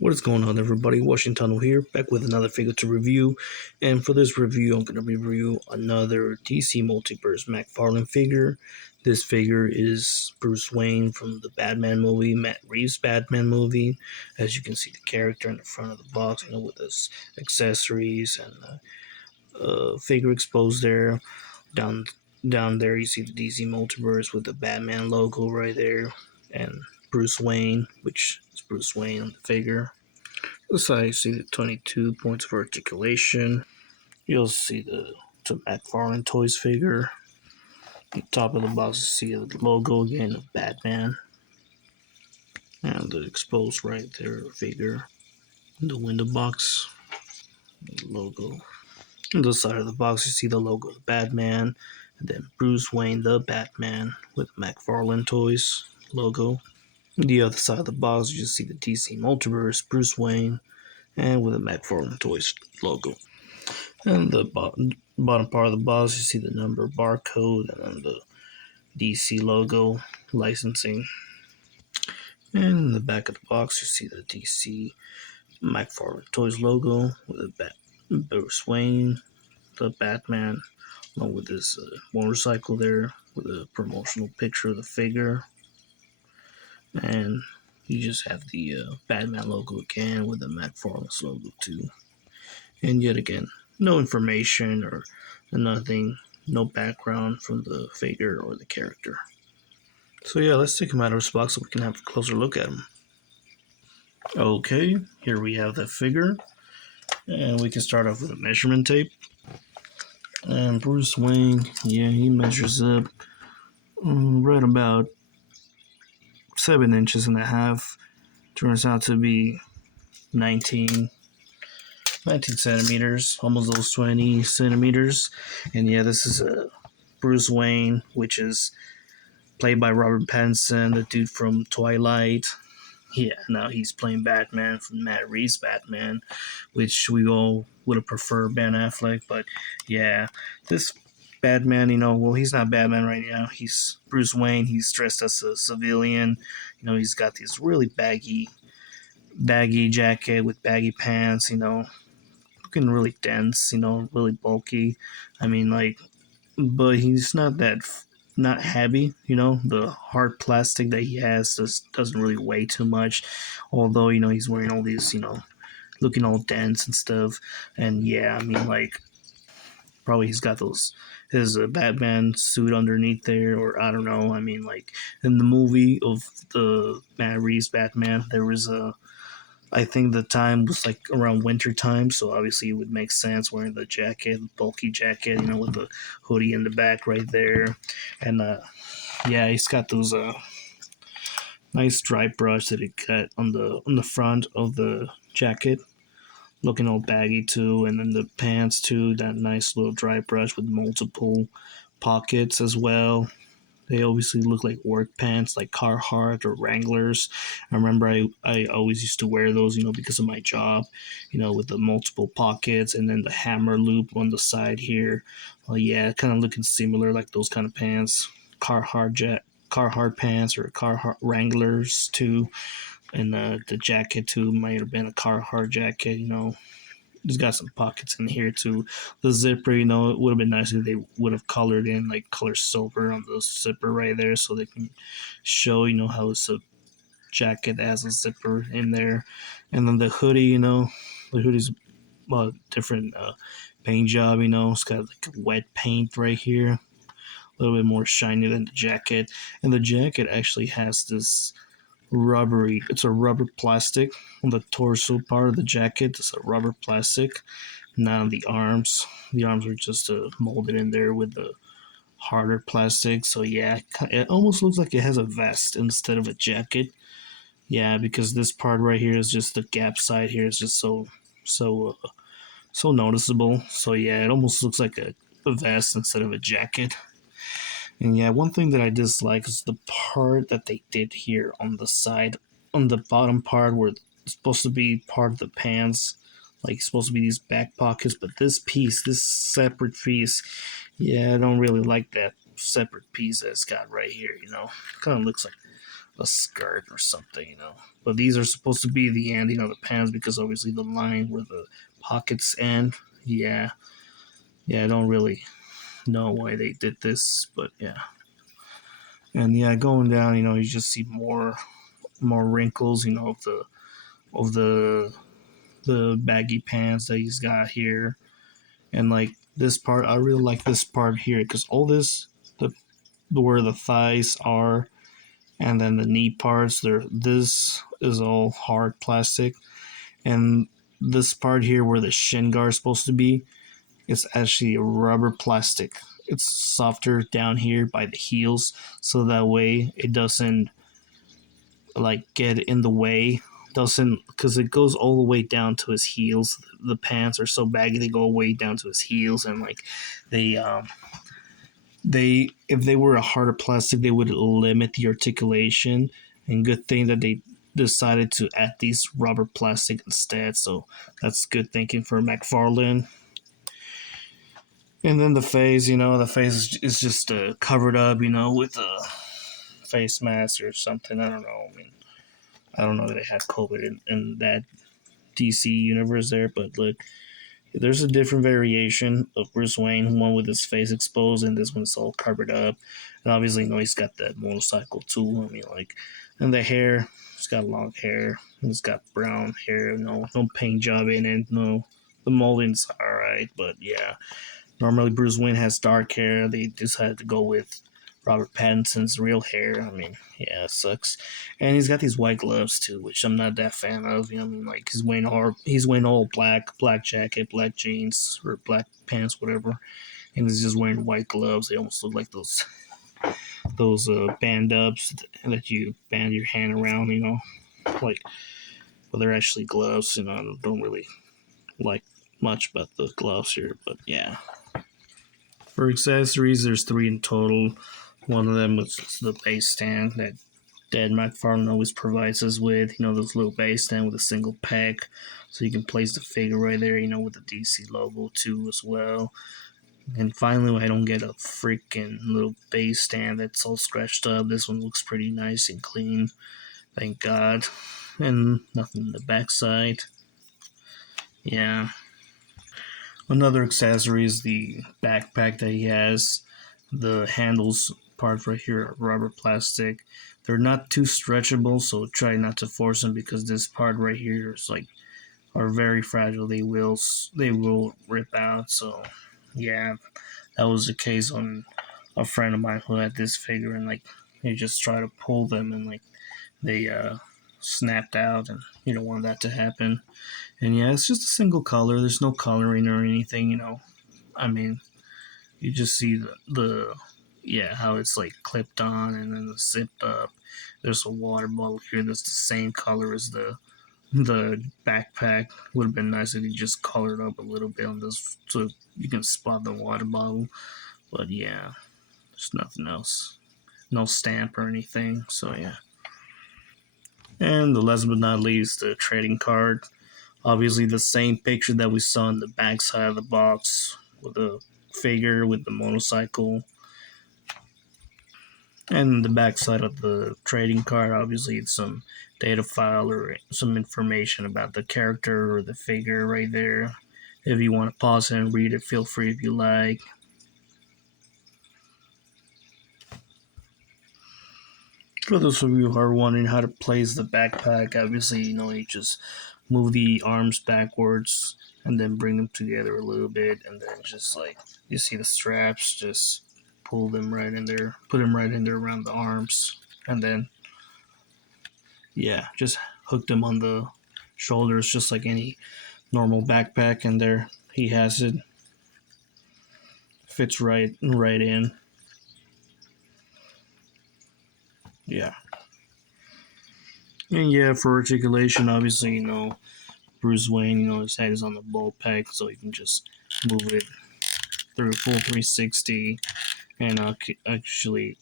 What is going on, everybody? Washington here, back with another figure to review. And for this review, I'm going to review another DC Multiverse McFarlane figure. This figure is Bruce Wayne from the Batman movie, Matt Reeves' Batman movie. As you can see, the character in the front of the box, with his accessories and figure exposed there. Down, down there, you see the DC Multiverse with the Batman logo right there, and Bruce Wayne, which is Bruce Wayne on the figure. The side, you see the 22 points of articulation. You'll see the McFarlane Toys figure. On the top of the box, you see the logo again of Batman. And the exposed right there figure. In the window box, the logo. On the side of the box, you see the logo of Batman. And then Bruce Wayne, the Batman, with McFarlane Toys logo. On the other side of the box, you just see the DC Multiverse, Bruce Wayne, and with a McFarlane Toys logo. And the bottom part of the box, you see the number barcode and then the DC logo licensing. And in the back of the box, you see the DC McFarlane Toys logo with a Bruce Wayne, the Batman, along with this motorcycle there with a promotional picture of the figure. And you just have the Batman logo again with the McFarlane's logo too. And yet again, no information or nothing, no background from the figure or the character. So yeah, let's take him out of his box so we can have a closer look at him. Okay, here we have the figure. And we can start off with a measurement tape. And Bruce Wayne, yeah, he measures up right about 7 inches and a half. Turns out to be 19 centimeters, almost those 20 centimeters. And yeah, this is a Bruce Wayne, which is played by Robert Pattinson, the dude from Twilight. Yeah, now he's playing Batman from Matt Reeves' Batman, which we all would have preferred Ben Affleck. But yeah, this Batman, well, he's not Batman right now. He's Bruce Wayne. He's dressed as a civilian. He's got this really baggy jacket with baggy pants, looking really dense, really bulky. But he's not heavy, the hard plastic that he has doesn't really weigh too much, although, he's wearing all these, looking all dense and stuff. And yeah, probably he's got his Batman suit underneath there, or I don't know. In the movie of the Matt Reeves Batman, there was I think the time was like around winter time, so obviously it would make sense wearing the jacket, bulky jacket, with the hoodie in the back right there. And yeah, he's got those nice dry brush that he got on the front of the jacket, looking all baggy too. And then the pants too, that nice little dry brush with multiple pockets as well. They obviously look like work pants, like Carhartt or Wranglers. I remember I always used to wear those, because of my job, with the multiple pockets and then the hammer loop on the side here. Well, yeah, kind of looking similar like those kind of pants. Carhartt pants or Carhartt Wranglers too. And the jacket too might have been a Carhartt jacket, It's got some pockets in here too. The zipper, it would have been nice if they would have colored in like color silver on the zipper right there, so they can show, how it's a jacket that has a zipper in there. And then the hoodie, the hoodie's a different paint job. It's got like wet paint right here, a little bit more shiny than the jacket. And the jacket actually has this it's a rubber plastic on the torso part of the jacket. It's a rubber plastic, not on the arms. The arms are just molded in there with the harder plastic. So yeah, it almost looks like it has a vest instead of a jacket. Yeah, because this part right here is just the gap side here is just so noticeable. So yeah, it almost looks like a vest instead of a jacket. And yeah, one thing that I dislike is the part that they did here on the side, on the bottom part where it's supposed to be part of the pants, like it's supposed to be these back pockets, but this separate piece, yeah, I don't really like that separate piece that it's got right here, kind of looks a skirt or something, But these are supposed to be the ending of the pants because obviously the line where the pockets end. Yeah, yeah, I don't really know why they did this, but yeah. And yeah, going down, you just see more wrinkles, of the baggy pants that he's got here, and like this part, I really like this part here because all this, the where the thighs are, and then the knee parts, there, this is all hard plastic, and this part here where the shin guard is supposed to be, it's actually rubber plastic. It's softer down here by the heels, so that way it doesn't like get in the way. Doesn't, because it goes all the way down to his heels. The pants are so baggy they go way down to his heels, and like they if they were a harder plastic they would limit the articulation. And good thing that they decided to add these rubber plastic instead. So that's good thinking for McFarlane. And then the face is just covered up, with a face mask or something. I don't know. I mean, I don't know if they had COVID in that DC universe there, but look, there's a different variation of Bruce Wayne, one with his face exposed, and this one's all covered up. And obviously, he's got that motorcycle too. I mean, like, and the hair, he's got long hair, and he's got brown hair, no paint job in it, no. The molding's alright, but yeah. Normally, Bruce Wayne has dark hair. They decided to go with Robert Pattinson's real hair. I mean, yeah, it sucks. And he's got these white gloves too, which I'm not that fan of. I mean, like he's wearing all black jacket, black jeans, or black pants, whatever, and he's just wearing white gloves. They almost look like those band ups that you band your hand around. Like, but they're actually gloves. I don't really like much about the gloves here, but yeah. For accessories, there's three in total. One of them is the bass stand that Dad McFarlane always provides us with. This little bass stand with a single peg, so you can place the figure right there. With the DC logo too as well. And finally, I don't get a freaking little bass stand that's all scratched up. This one looks pretty nice and clean, thank God. And nothing in the backside. Yeah. Another accessory is the backpack that he has. The handles part right here are rubber plastic. They're not too stretchable, so try not to force them because this part right here is like are very fragile. They will rip out. So yeah, that was the case on a friend of mine who had this figure, and like he just tried to pull them, and like they snapped out, and you don't want that to happen. And yeah, it's just a single color. There's no coloring or anything. I mean, you just see the yeah, how it's like clipped on and then zipped up. There's a water bottle here that's the same color as the backpack. Would have been nice if you just colored up a little bit on this so you can spot the water bottle. But yeah, there's nothing else. No stamp or anything. So yeah. And the last but not least, the trading card. Obviously, the same picture that we saw in the back side of the box with the figure with the motorcycle. And the back side of the trading card, obviously, it's some data file or some information about the character or the figure right there. If you want to pause it and read it, feel free if you like. For those of you who are wondering how to place the backpack, obviously, you just move the arms backwards and then bring them together a little bit, and then just like you see the straps, just pull them right in there, put them right in there around the arms, and then yeah, just hook them on the shoulders just like any normal backpack, and there he has it. Fits right in. Yeah. And yeah, for articulation, obviously, Bruce Wayne, his head is on the bull peg, so you can just move it through full 360. And actually,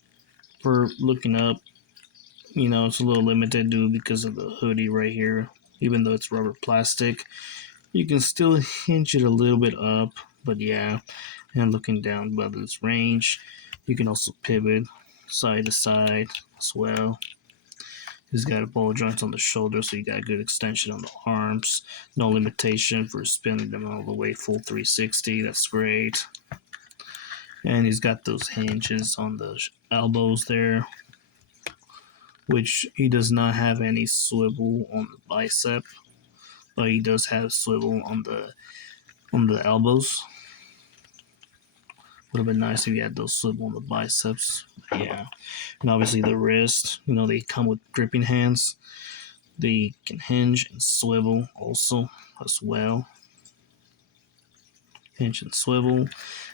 for looking up, it's a little limited due because of the hoodie right here. Even though it's rubber plastic, you can still hinge it a little bit up. But yeah, and looking down above this range, you can also pivot side to side as well. He's got a ball joint on the shoulder, so you got good extension on the arms. No limitation for spinning them all the way full 360. That's great. And he's got those hinges on the elbows there, which he does not have any swivel on the bicep, but he does have swivel on the elbows. Would have been nice if you had those swivel on the biceps. But yeah, and obviously the wrist. They come with gripping hands. They can hinge and swivel also as well. Hinge and swivel,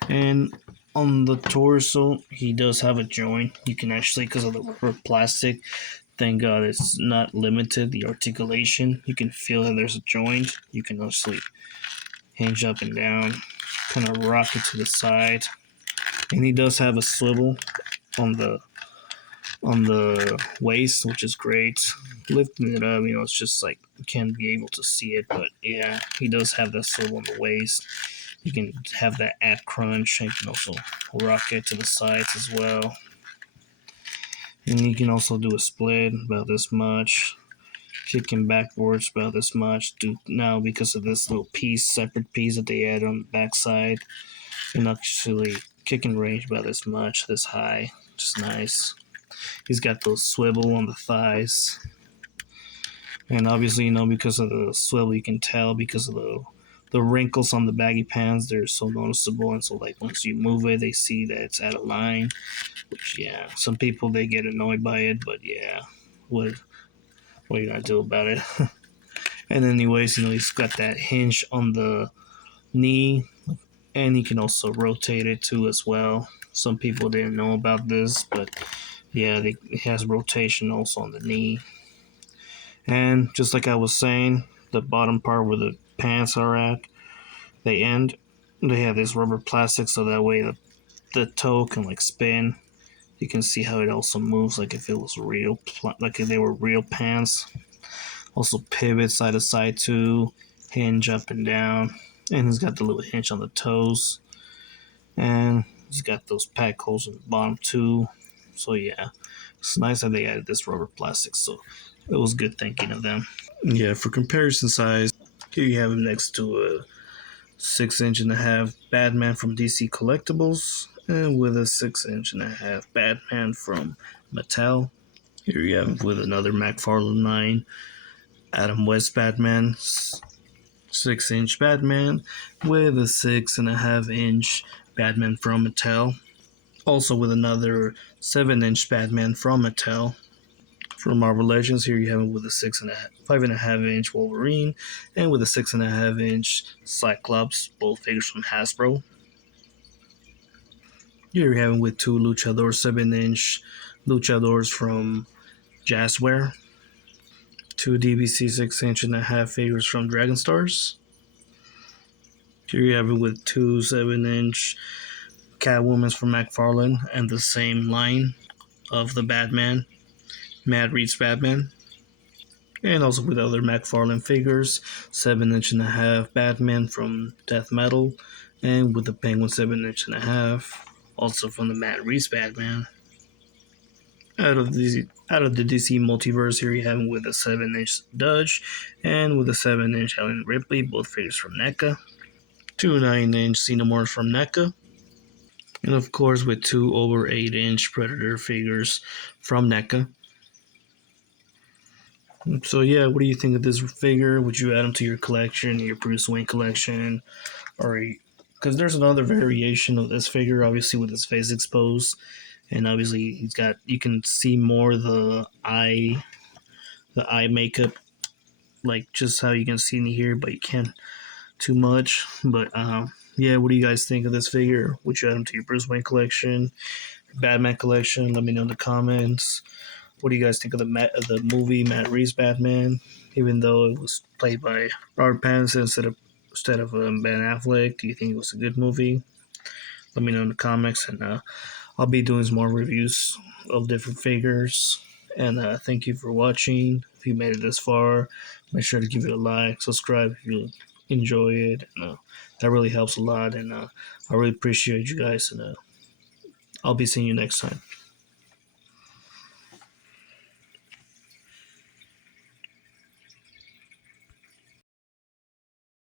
and on the torso he does have a joint. You can actually, because of the rubber plastic, thank God it's not limited the articulation. You can feel that there's a joint. You can actually hinge up and down, kind of rock it to the side, and he does have a swivel on the waist, which is great. Lifting it up, it's just like you can't be able to see it, but yeah, he does have that swivel on the waist. You can have that ab crunch, and you can also rock it to the sides as well. And you can also do a split about this much, kicking backwards about this much. Now, because of this little separate piece that they add on the backside, and actually kicking range about this much, this high, which is nice. He's got those swivel on the thighs. And obviously, because of the swivel, you can tell because of the wrinkles on the baggy pants, they're so noticeable. And so, like, once you move it, they see that it's out of line. Which, yeah, some people, they get annoyed by it. But, yeah, what are you going to do about it? And anyways, he's got that hinge on the knee. And he can also rotate it, too, as well. Some people didn't know about this, but yeah, it has rotation also on the knee. And just like I was saying, the bottom part where the pants are at, they have this rubber plastic, so that way the toe can like spin. You can see how it also moves like if it was real, like if they were real pants. Also pivot side to side too, hinge up and down, and he's got the little hinge on the toes, and he's got those pack holes in the bottom too. So yeah, it's nice that they added this rubber plastic. So it was good thinking of them. Yeah, for comparison size, here you have him next to a 6.5-inch Batman from DC Collectibles, and with a 6.5-inch Batman from Mattel. Here you have him with another McFarlane 9 Adam West Batman, 6-inch Batman, with a 6.5-inch Batman from Mattel. Also with another 7-inch Batman from Mattel. For Marvel Legends, here you have it with a 5.5-inch Wolverine and with a 6.5-inch Cyclops, both figures from Hasbro. Here you have it with two Luchador 7-inch Luchadors from Jazzware, two DBC 6.5-inch figures from Dragon Stars. Here you have it with two 7-inch Catwoman's from McFarlane and the same line of the Batman, Matt Reeves Batman. And also with other McFarlane figures, 7.5-inch Batman from Death Metal, and with the Penguin 7.5-inch, also from the Matt Reeves Batman. Out of the DC multiverse, here you have him with a 7-inch Dodge and with a 7-inch Ellen Ripley, both figures from NECA. Two 9-inch Xenomorphs from NECA. And of course with two over 8-inch Predator figures from NECA. So yeah, what do you think of this figure? Would you add him to your collection, your Bruce Wayne collection, or because there's another variation of this figure, obviously with his face exposed, and obviously you can see more the eye makeup, like just how you can see in here, but you can't too much. But yeah, what do you guys think of this figure? Would you add him to your Bruce Wayne collection, Batman collection? Let me know in the comments. What do you guys think of the movie Matt Reeves Batman? Even though it was played by Robert Pattinson instead of Ben Affleck, do you think it was a good movie? Let me know in the comments, and I'll be doing some more reviews of different figures. And thank you for watching. If you made it this far, make sure to give it a like, subscribe if you enjoy it. And, that really helps a lot, and I really appreciate you guys. And I'll be seeing you next time.